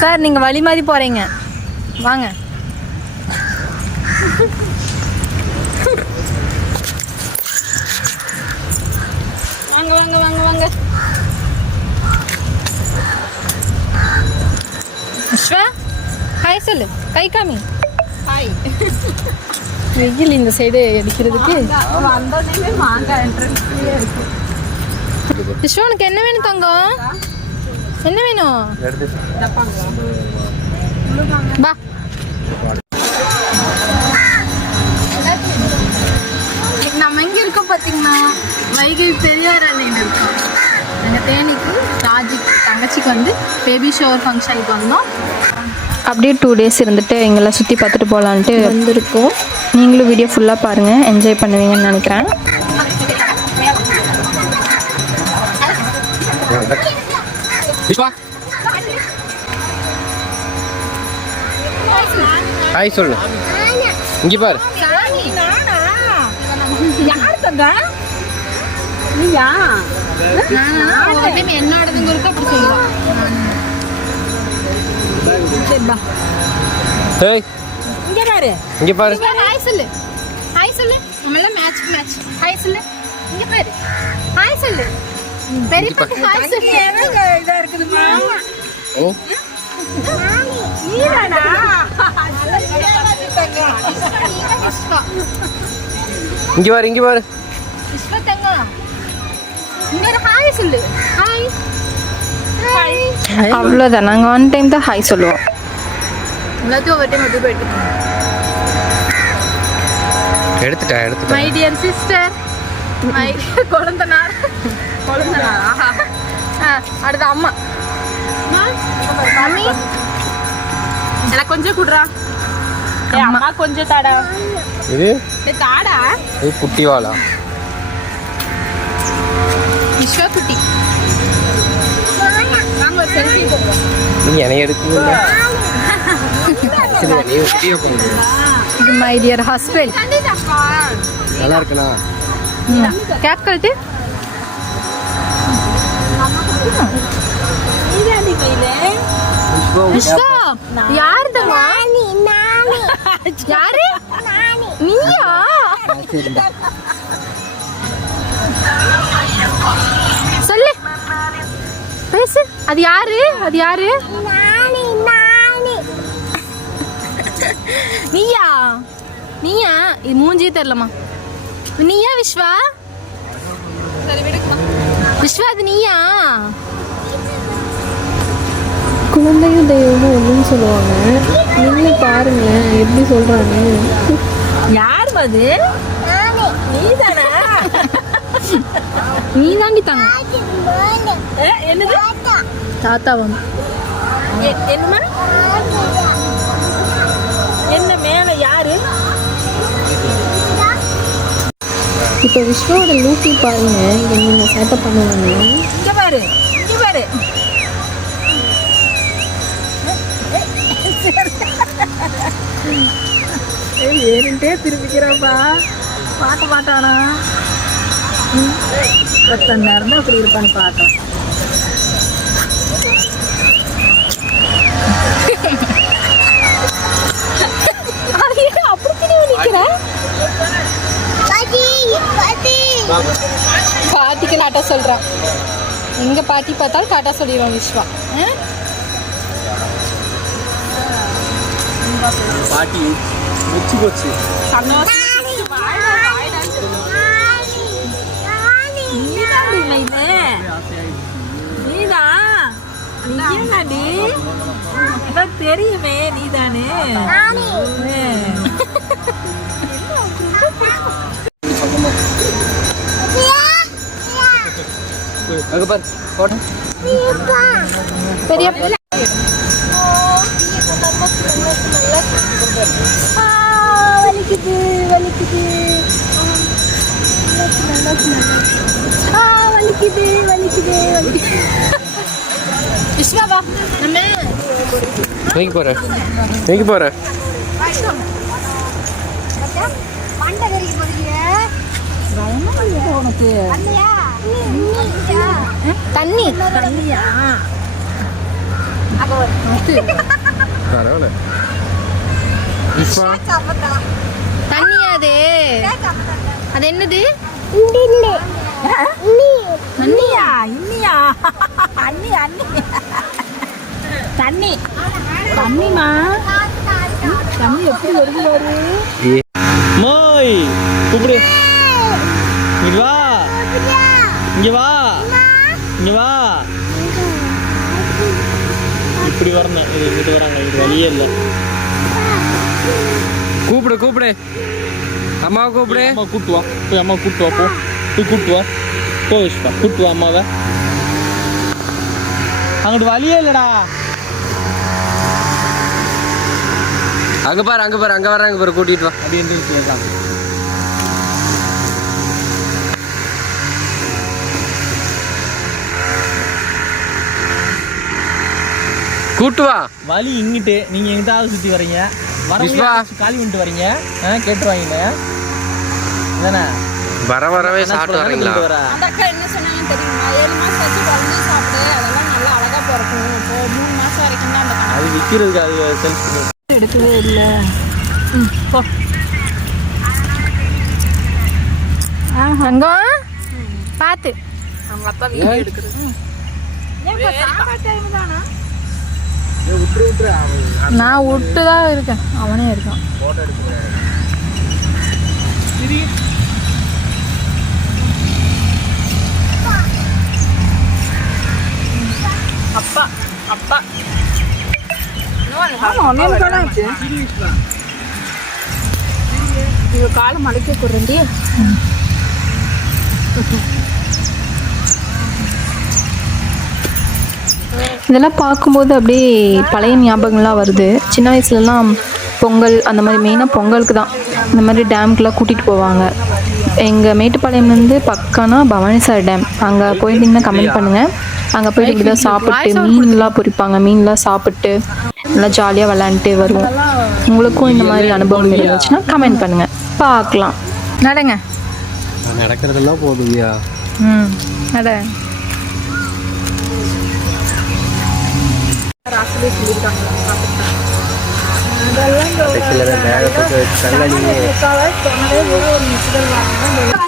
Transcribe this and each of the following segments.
Sir நீங்கள் வழி மாதிரி போகிறீங்க, வாங்க. வாங்க வாங்க வாங்க வாங்க. விஸ்வா ஹாய் சொல்லு, கை காமி. ஹாய். வெயில் இந்த சைடு அடிக்கிறதுக்கு. விஸ்வா உனக்கு என்ன வேணும் தங்கம்? என்ன வேணும்? பா. நம்ம எங்கே இருக்கோம் பார்த்தீங்கன்னா, வைகை பெரியார் அணையில் இருக்கோம். எங்கள் தேனிக்கு தங்கச்சிக்கு வந்து பேபி ஷவர் ஃபங்க்ஷனுக்கு வந்தோம். அப்படியே 2 days இருந்துட்டு எங்கெல்லாம் சுற்றி பார்த்துட்டு போகலான்ட்டு வந்திருக்கோம். நீங்களும் வீடியோ ஃபுல்லாக பாருங்கள், என்ஜாய் பண்ணுவீங்கன்னு நினைக்கிறேன். ஹாய் சொல்லு, இங்கே பாரு. என்னோடதுங்க இருக்கு அப்படி சொல்லுவான். இங்க பாரு, இங்க பாரு. ஹாய் சொல்லு, ஹாய் சொல்லு. நம்மள மேட்ச் ஹாய் சொல்லு. இங்க பாரு, ஹாய் சொல்லு. பெரிய பக்கம் ஹாய் சொல்லு. இதா இருக்குதுமா. ஓ நீடாடா. இங்க பாரு, இங்க பாரு. விஸ்வா தங்கம், இங்க ஹாய் சொல்லு. ஹாய். அவ்வளோதான், நாங்கள் 1 time தான் ஹாய் சொல்லுவோம். எல்லாத்தையும் ஒரு டைம் மட்டும் போயிட்டு எடுத்துட்டா. மை டியர் சிஸ்டர், மை குழந்தனார். அடுத்த அம்மா. மம்மி எனக்கு கொஞ்சம் குடுறா. அம்மா கொஞ்சம் தாடா. இது தாடா. இது குட்டிவாளா? விஸ்வா குட்டி. நாங்க ஒரு செல்ஃபி போடுறோம். நீ என்ன எடுக்குறீங்க? சரி, நீ வீடியோ பண்ணுங்க. இது மை டியர் ஹஸ்பண்ட். நல்லா இருக்குனா? கேப் கழட்டு. விஸ்வா யாருதம்மா? யாரு? நீயா? சொல்லு, பேசு. அது யாரு? நீயா? இது மூஞ்சியே தெரியலமா. நீயா விஸ்வா? விஸ்வா அது நீயா? குழந்தையும் தெய்வமும் ஒன்றுன்னு சொல்லுவாங்க. நீங்களும் பாருங்க எப்படி சொல்றாங்க. யார் அது? நீதானா? நீ தாண்டி தாங்க. என்னது? தாத்தாவா? என்னமா? என்ன மேல யாரு? இப்போ விஸ்வாவோட லூக்கி பாருங்க, என்னென்ன சேட்டை பண்ணுவாங்க. இங்க பாரு. ஏறிட்டே திரும்பிக்கிறாப்பா. பார்க்க மாட்டானா? 10 நேரம் தான் அப்படி இருப்பான்னு பார்த்தோம். அப்படி நிக்கிறேன். பாட்டிக்கு டாட்டா சொல்றான். எங்க பாட்டி பார்த்தாலும் டாட்டா சொல்லிடுவோம் விஸ்வா. பாட்டி முச்சு போச்சு. தெரியுமே நீதானே. பெரிய வலிக்குது. விஸ்வாவா நம்ம எங்க போற? தண்ணியா? பரவாயில்ல. விஸ்வா தண்ணியா அது? அது என்னது? அண்ணியா இன்னியா அண்ணி அண்ணி தண்ணி தண்ணிமா தண்ணி எப்படி வருது பாரு. மோய் கூப்பிடு. இங்க வா, இங்க வா, இங்க வா. இப்படி வரணும். இது இங்கிட்டு வராங்க, இது வழியே இல்லை. கூப்பிடு கூப்பிடு, அம்மாவை கூப்பிடு. அம்மா கூட்டு வா, போய் அம்மா கூட்டு வா. போ போய் கூட்டு வா. போ விஷ்வா, கூட்டு வா அம்மாவை. அங்கிட்டு வழியே இல்லைடா. அங்க பாரு அங்க பாரு, அங்க வர்றாங்க பாரு, கூட்டிட்டு வா. அப்படி எந்திரிச்சு தான். கூட்டு வா. வழி இங்கிட்டு, நீங்க எங்கிட்டாவது சுத்தி வரீங்க. விஸ்வா. வரவங்க காலி பண்ணிட்டு வரீங்க. கேட்டு வாங்கிட்ட தானே. வர வரவே சாப்பிட்டு வரீங்களா? அந்த அக்கா என்ன சொன்னாங்கன்னு தெரியுமா? 7 மாசம் வச்சு குழந்தைய சாப்பிடு, அதெல்லாம் நல்லா அழகா பிறக்கும். இப்போ 3 மாசம் வரைக்கும் தான் அந்த அது விற்கிறதுக்கு அது செல்ஃப் எடுக்கவே இல்லை. தங்கம் பார்த்து. அவங்க அப்பா வீடியோ எடுக்கிறது. நான் விட்டு தான் இருக்கேன், அவனே இருக்கான். அப்பா அப்பா இவ காலை மலைக்க குறண்டி. இதெல்லாம் பார்க்கும்போது அப்படியே பழைய ஞாபகங்கள்லாம் வருது. சின்ன வயசுலலாம் பொங்கல் அந்த மாதிரி, மெயினாக பொங்கலுக்கு தான் இந்த மாதிரி டேமுக்கெலாம் கூட்டிகிட்டு போவாங்க. எங்கள் மேட்டுப்பாளையம்லேருந்து பக்கம்னா பவானிசார் டேம். அங்கே போயிருந்தீங்கன்னா கமெண்ட் பண்ணுங்கள். அங்கே போயிட்டு இப்படி தான் சாப்பிட்டு மீன்லாம் பொரிப்பாங்க, மீன்லாம் சாப்பிட்டு நல்லா ஜாலியாக விளாண்டுட்டு வருவோம். உங்களுக்கும் இந்த மாதிரி அனுபவம் இருந்துச்சுன்னா கமெண்ட் பண்ணுங்கள், பார்க்கலாம். நடங்க. நடக்கிறதெல்லாம் போதுங்கய்யா. நட.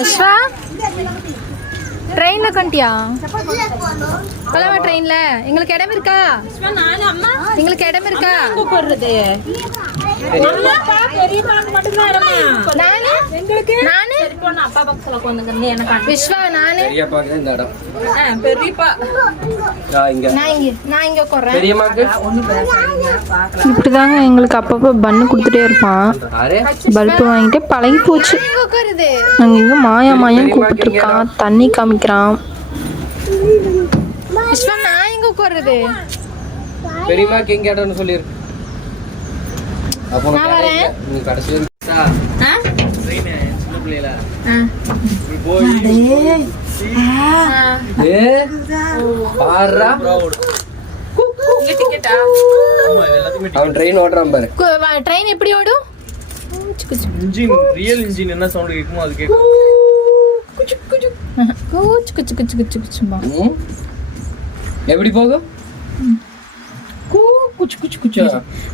விஸ்வா ட்ரெயின்ல கண்டியா? போலாமா ட்ரெயின்ல? எங்களுக்கு இடம் இருக்கா? எங்களுக்கு இடம் இருக்கா? போடுறது விஸ்வா நானு பெரியப்பாக்கு இந்த இடம். பெரியப்பா நான் இங்க உட்கார்றேன். பெரியம்மாக்கு இப்படிதாங்க எங்களுக்கு அப்பப்போ பண்ணு கொடுத்துட்டே இருப்பான். அரே பல்பு வாங்கிட்டு பழகி போச்சு. அங்க இங்க மாயா மாயம் கூப்பிட்டு இருக்கான், தண்ணி காமிக்கிறான். விஸ்வா நான் எங்க உட்கார்றது? பெரியம்மாக்கு எங்க இடம்னு சொல்லிரு. அப்போ நான் வரேன். நீ கடைசியா சின்ன பிள்ளைல பாருடா. அவன் ட்ரெயின் ஓட்டுறான் பாரு. ட்ரெயின் எப்படி ஓடும்? இன்ஜின், ரியல் இன்ஜின் என்ன சவுண்ட் கேட்குமோ அது கேட்கும். எப்படி போகும்?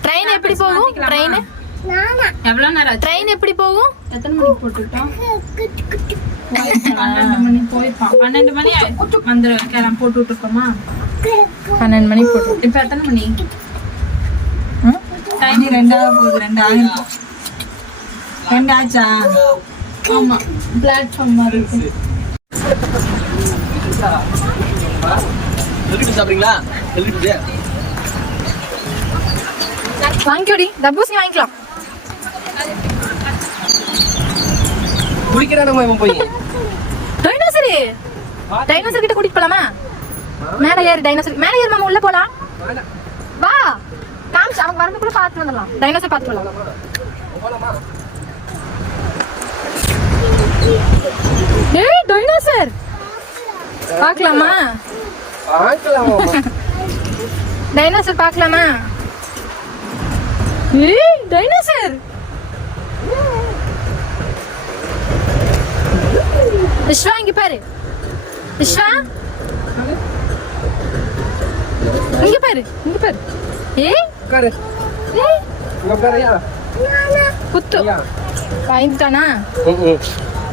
ட்ரெயின் எப்படி போகும்? ட்ரெயின் எவ்வளவு நேரம்? ட்ரெயின் எப்படி போகும்? எத்தனை மணிக்கு போட்டுட்டோம்? 12 மணி போயிருப்பான். 12 மணி வந்து போட்டு விட்டுருக்கோமா? 12 மணிக்கு போட்டு. இப்ப எத்தனை மணி? டைம் 2 போகுது. 2 ஆயிரம். 2 ஆச்சா? ஆமா, பிளாட்ஃபார்ம் மாதிரி இருக்கு. சாப்பிடுறீங்களா? வாங்கிக்கோடி, தர்பூசணி வாங்கிக்கலாம். குடிக்கிறானம்மா இவன் போய். டைனோசர் கிட்ட கூட்டிட்டு போலாமா? மேல ஏறு, டைனோசர் மேல ஏறு மாமா, உள்ள போலாம். வா காமிச்சு அவங்க வரதுக்குள்ள பார்த்து வந்துடலாம். டைனோசர் பார்த்து வரலாம். ஏய் டைனோசர் பார்க்கலாமா? டைனோசர் பார்க்கலாமா? ஏய் டைனோசர். விஸ்வா இங்க பாரு. விஸ்வா இங்க பாரு இங்க பாரு. ஏய் உட்காரு ஏய் இங்க உட்காருயா. குத்து வாங்கிட்டானா?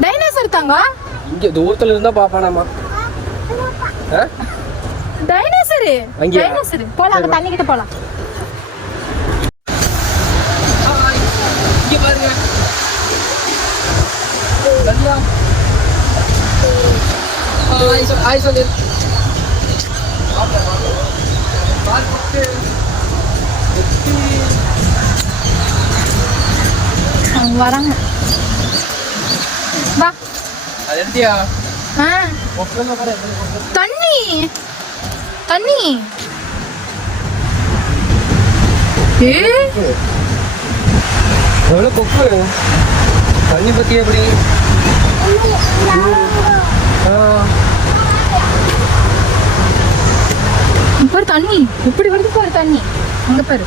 டைனோசர் தாங்க. இங்க தூரத்துல இருந்தா பாப்பானாமா. டைனோசர் அங்கேயா? டைனோசர். போலாம் அங்க தண்ணி கிட்ட போலாம். இங்க பாருங்க. சரியா? ஆய் சொல்லு. அவங்க வராங்க. வா. அது எடுத்தியா? ஆ தண்ணி தண்ணி. ஏய் எவ்வளவு கொக்கு தண்ணி பத்தி எப்படி? பாரு தண்ணி எப்படி வருது பாரு தண்ணி. அங்க பாரு.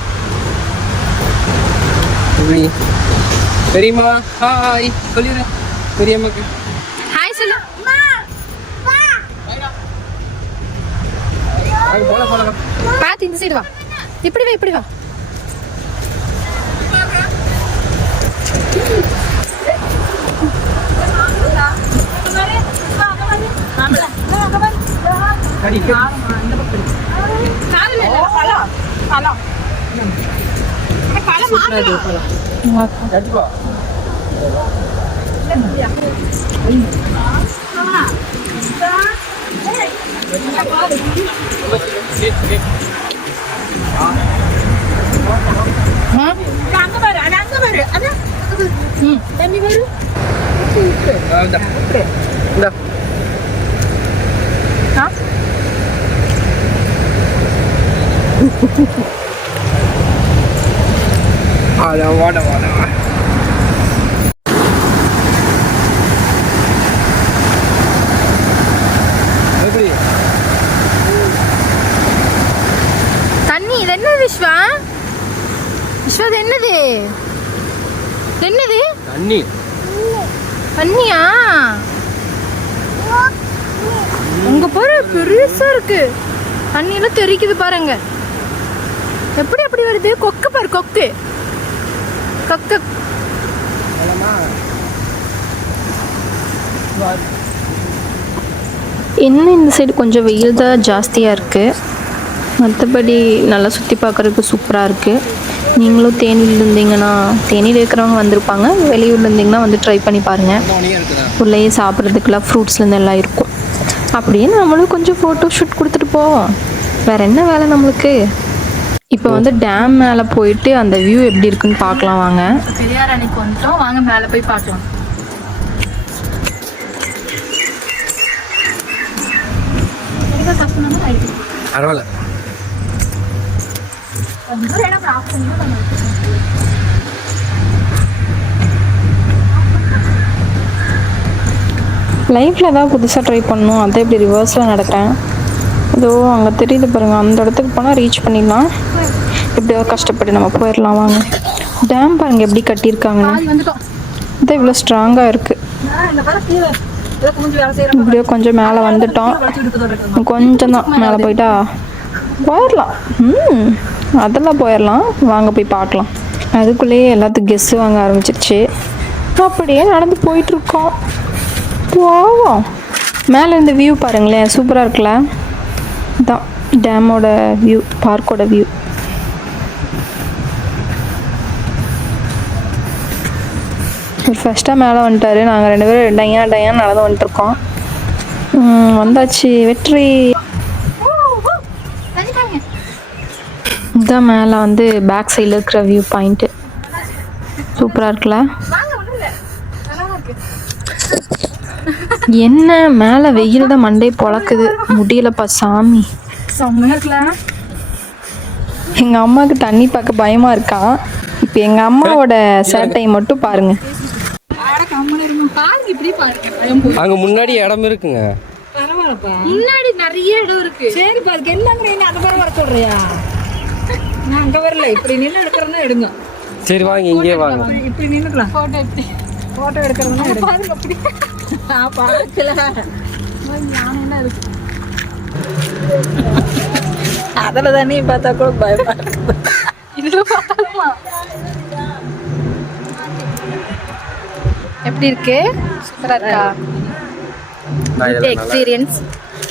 எப்படி பெரியம்மா ஹாய் சொல்லிடு பெரியம்மாக்கு ஹாய் சொல்லு. போல பாத்து இந்த சைடு வா. இப்படி வா இப்படி வா. வாட எப்படி தண்ணி இது என்ன விஸ்வா? விஸ்வா இது என்னது? என்னது தண்ணி? தண்ணியா? உங்க பாரு பெருசா இருக்கு. தண்ணி எல்லாம் தெரிக்குது பாருங்க. எப்படி எப்படி வருது? கொக்கு பாரு கொக்கு கொக்கு. இன்னும் இந்த சைடு கொஞ்சம் வெயில் தான் ஜாஸ்தியாக இருக்குது. மற்றபடி நல்லா சுற்றி பார்க்குறதுக்கு சூப்பராக இருக்குது. நீங்களும் தேனியில் இருந்தீங்கன்னா, தேனியில் இருக்கிறவங்க வந்திருப்பாங்க, வெளியூரில் இருந்தீங்கன்னா வந்து ட்ரை பண்ணி பாருங்கள். உள்ளேயே சாப்பிட்றதுக்கெல்லாம் ஃப்ரூட்ஸ்லேருந்து எல்லாம் இருக்கும். அப்படியே நம்மளும் கொஞ்சம் ஃபோட்டோ ஷூட் கொடுத்துட்டு போவோம். வேறு என்ன வேலை நம்மளுக்கு? இப்போ வந்து டேம் மேலே போயிட்டு அந்த வியூ எப்படி இருக்குன்னு பார்க்கலாம் வாங்க. பெரியார் அணைக்கு வந்துட்டோம், வாங்க மேலே போய் பார்க்கலாம். பரவாயில்ல. லைஃப்பில் ஏதாவது புதுசாக ட்ரை பண்ணணும். அதை இப்படி ரிவர்ஸில் நடக்கிறேன். இதோ அங்கே தெரியுது பாருங்கள், அந்த இடத்துக்கு போனால் ரீச் பண்ணிடலாம். எப்படியாவது கஷ்டப்பட்டு நம்ம போயிடலாம் வாங்க. டேம் பாருங்கள் எப்படி கட்டியிருக்காங்கன்னு. இது இவ்வளோ ஸ்ட்ராங்காக இருக்குது. இப்படியோ கொஞ்சம் மேலே வந்துட்டோம். கொஞ்சம் தான் மேலே போயிட்டா போயிடலாம். அதெல்லாம் போயிடலாம். வாங்க போய் பார்க்கலாம். அதுக்குள்ளேயே எல்லாத்துக்கும் கெஸ்ஸு வாங்க ஆரம்பிச்சிருச்சு. அப்படியே நடந்து போயிட்டுருக்கோம். போவோம். மேலே இந்த வியூ பாருங்களேன், சூப்பராக இருக்குல்ல? இதுதான் டேமோட வியூ, பார்க்கோட வியூ. ஃபஸ்ட்டாக மேலே வந்துட்டாரு. நாங்கள் 2 பேரும் டையா நடந்து வந்துட்டுருக்கோம். வந்தாச்சு, வெற்றி. இதுதான் மேலே வந்து பேக் சைடில் இருக்கிற வியூ பாயிண்ட்டு. சூப்பராக இருக்குல்ல? என்ன மேலே வெயில் தான் மண்டே பொழக்குது, முடியலப்பா சாமி. எங்கள் அம்மாவுக்கு தண்ணி பார்க்க பயமாக இருக்கான். இப்போ எங்கள் அம்மாவோட சேட்டை மட்டும் பாருங்க. அங்க முன்னாடி இடம் இருக்குங்க. முன்னாடி நிறைய இடம் இருக்கு. சரி பாருங்க என்னங்க அந்த பக்கம் வர சொல்றியா? நான் அங்க வரல, இப்படி நின்று எடுக்கிறதா எடுங்க. சரி வாங்க, இங்கே வாங்க. இப்படி நின்னுக்கலாம். போட்டோ எடுக்கிறதுனா எடுங்க. அப்படி பார்க்கல. அதில் தண்ணி பார்த்தா கூட பயமா இருக்கு. இதில் பார்த்தாலுமா எப்படி இருக்கு? சூப்பராக இருக்கா? எக்ஸ்பீரியன்ஸ்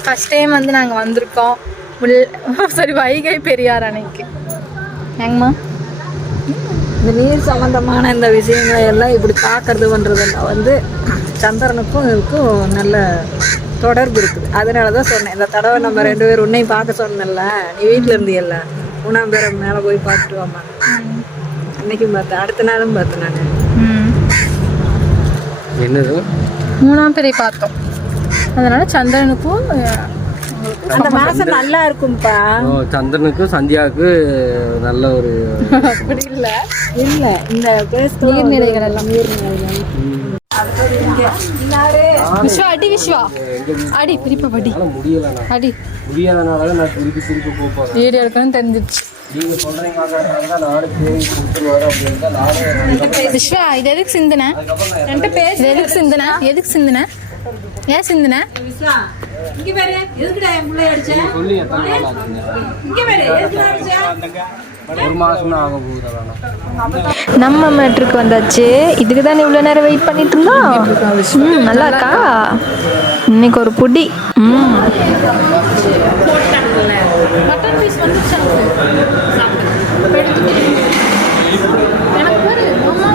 ஃபஸ்ட் டைம் வந்து நாங்கள் வந்திருக்கோம் வைகை பெரியார் அணைக்கு. ஏங்கம்மா இந்த நீர் சம்பந்தமான இந்த விஷயங்களை எல்லாம் இப்படி பார்க்கறது பண்ணுறதெல்லாம் வந்து சந்திரனுக்கும் இதுக்கும் நல்ல தொடர்பு இருக்குது. அதனால தான் சொன்னேன், இந்த தடவை நம்ம 2 பேரும் உன்னையும் பார்க்க சொன்னேன்ல, நீ வீட்டில் இருந்தியல்ல, 3ஆம் பேரை மேலே போய் பார்த்துட்டு வாமா. அன்னைக்கும் பார்த்தேன், அடுத்த நாளும் பார்த்தேன் நான். என்னது 3ஆம் பிறை பார்த்தோம். அதனால சந்திரனுக்கும் அந்த மாதம் நல்லா இருக்கும்பா. சந்திரனுக்கும் சந்தியாவுக்கு நல்ல ஒரு அப்படி இல்லை இல்லை இந்த நீர்நிலைகள் எல்லாம் நீர்நிலைகள் விஸ்வா அடி விஸ்வா அடி பிரிப்ப படி முடியலண்ணா அடி முடியாதனால நான் திருப்பி போகிறேன். வீடியோ எடுக்கணும்னு தெரிஞ்சிருச்சு. நீங்க சொல்றீங்க நானும் தேடி கொடுத்துருவாரு அப்படின்னு நானே விஸ்வா இது எதுக்கு சிந்தின? எதுக்கு சிந்தின? எதுக்கு சிந்தின? ஏன் சிந்தின? இங்கே பாரு, எதுக்குடா என் பிள்ளை அடிச்சேன்? சொல்லி எத்தனை நாள் ஆச்சுங்க? இங்கே பாரு, எதுக்குடா அடிச்சேன்? 1 மாசம் தான் ஆக போகுது. நம்ம மேட்ருக்கு வந்தாச்சு. இதுக்கு தான் இவ்வளோ நேரம் வெயிட் பண்ணிட்டு இருந்தோம். நல்லா இருக்கா? இன்னைக்கு ஒரு புடி. மட்டன் பீஸ் வந்துச்சு எனக்கு பாரு அம்மா,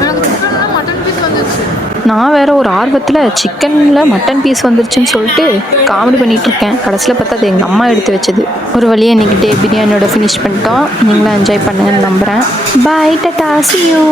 எனக்கு சிக்கன்ல மட்டன் பீஸ் வந்துச்சு. நான் வேற ஒரு ஆர்வத்தில் சிக்கனில் மட்டன் பீஸ் வந்துருச்சுன்னு சொல்லிட்டு காமெடி பண்ணிகிட்டு இருக்கேன். கடைசியில் பார்த்தா அது எங்கள் அம்மா எடுத்து வச்சது. ஒரு வழியாக இன்றைக்கி டே பிரியாணியோட ஃபினிஷ் பண்ணிட்டோம். நீங்களும் என்ஜாய் பண்ணுங்கன்னு நம்புகிறேன். பாய் டாடா see you.